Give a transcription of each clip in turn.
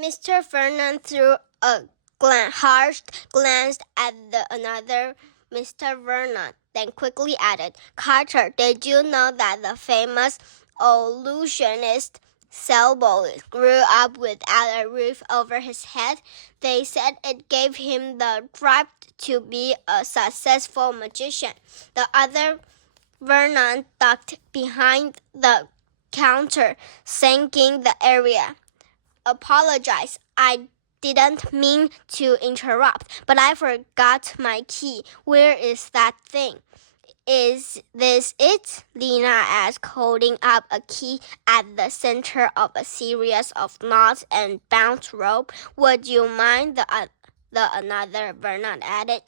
Mr. Vernon threw a harsh glance at another Mr. Vernon, then quickly added, Carter, did you know that the famous illusionist Selbold grew up without a roof over his head? They said it gave him the drive to be a successful magician. The other Vernon ducked behind the counter, scanning the area. Apologize. I didn't mean to interrupt, but I forgot my key. Where is that thing? Is this it? Lena asked, holding up a key at the center of a series of knots and bound rope. Would you mind? The another Vernon added,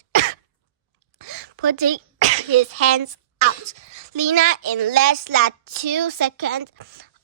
putting his hands out. Lena, in less than 2 seconds,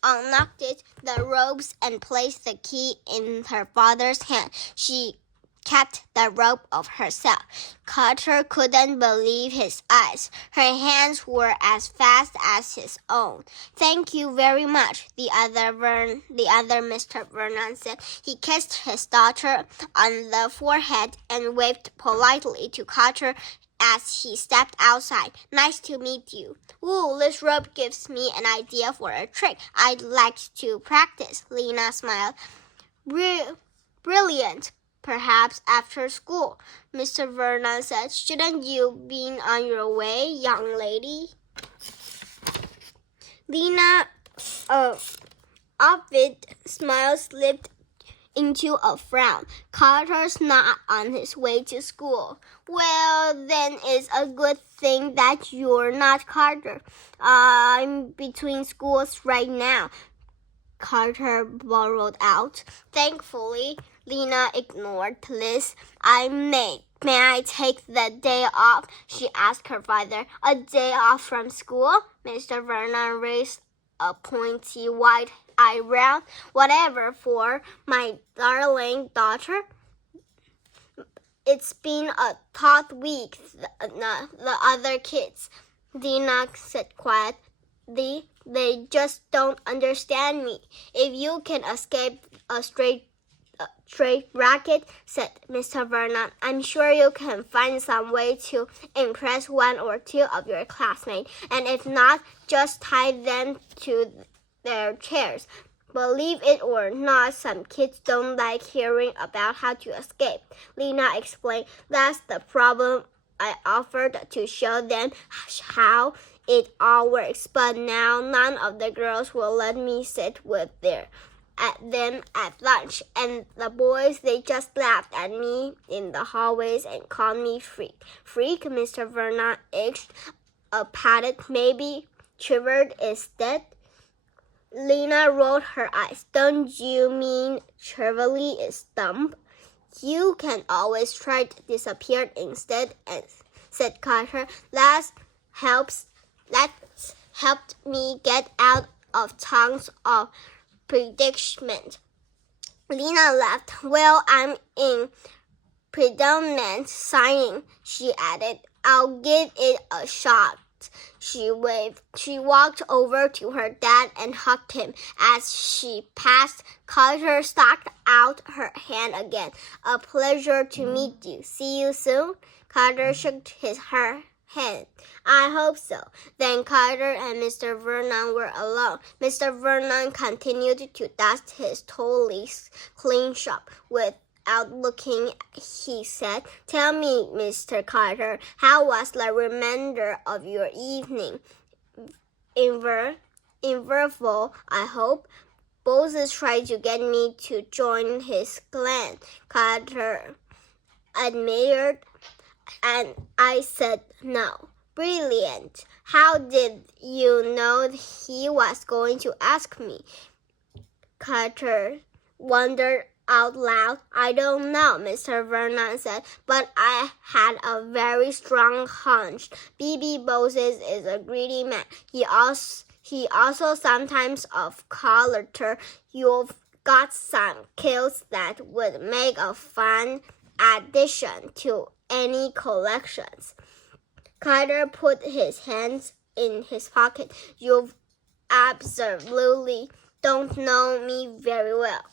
unlocked the ropes and placed the key in her father's hand. She kept the rope of herself. Carter couldn't believe his eyes. Her hands were as fast as his own. Thank you very much, the other Mr. Vernon said. He kissed his daughter on the forehead and waved politely to Carter as he stepped outside. Nice to meet you. Ooh, this rope gives me an idea for a trick I'd like to practice, Lena smiled. Brilliant. Perhaps after school, Mr. Vernon said. Shouldn't you be on your way, young lady? Lena's upbeat smile slipped into a frown. Carter's not on his way to school. Well, then it's a good thing that you're not Carter. I'm between schools right now, Carter burrowed out. Thankfully, Lena ignored this. May I take the day off? She asked her father. A day off from school? Mr. Vernon raised a pointy white eyebrow. Whatever for, my darling daughter. It's been a tough week, the other kids, Lena said quietly. They just don't understand me. If you can escape a straight racket, said Mr. Vernon, I'm sure you can find some way to impress one or two of your classmates, and if not, just tie them to their chairs. Believe it or not, some kids don't like hearing about how to escape. Lena explained, that's the problem. I offered to show them how it all works, but now none of the girls will let me sit with them at lunch, and the boys, they just laughed at me in the hallways and called me freak. Freak, Mr. Vernon itched a padded, maybe Trevor is dead. Lena rolled her eyes. Don't you mean Cheverly is dumb? You can always try to disappear instead, said Carter. That helped me get out of tons of predicament. Lena laughed. Well, I'm in predominant signing, she added. I'll give it a shot. She waved. She walked over to her dad and hugged him. As she passed, Carter stuck out her hand again. A pleasure to meet you. See you soon? Carter shook her hand. I hope so. Then Carter and Mr. Vernon were alone. Mr. Vernon continued to dust his totally clean shop. Without looking, he said, Tell me, Mr. Carter, how was the remainder of your evening? Eventful, I hope. Boses tried to get me to join his clan, Carter admitted, and I said no. Brilliant. How did you know he was going to ask me? Carter wondered out loud. I don't know, Mr. Vernon said, but I had a very strong hunch. B.B. Boses is a greedy man. He also sometimes of collector. You've got some kills that would make a fun addition to any collections. Carter put his hands in his pocket. You absolutely don't know me very well.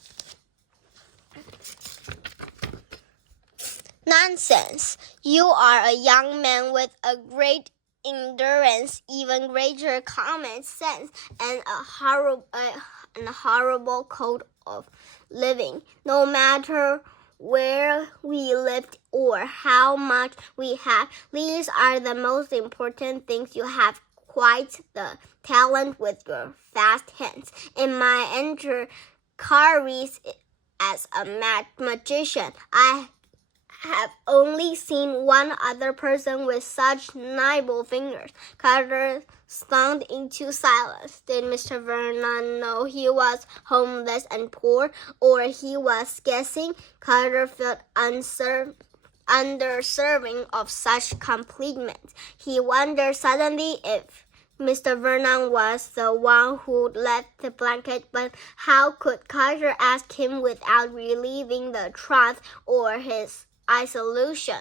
Nonsense. You are a young man with a great endurance, even greater common sense, and a horrible code of living. No matter where we lived or how much we have, these are the most important things. You have quite the talent with your fast hands. In my careers as a magician, I have only seen one other person with such nimble fingers. Carter stunned into silence. Did Mr. Vernon know he was homeless and poor, or he was guessing? Carter felt undeserving of such compliments. He wondered suddenly if Mr. Vernon was the one who left the blanket, but how could Carter ask him without relieving the trust or his isolation?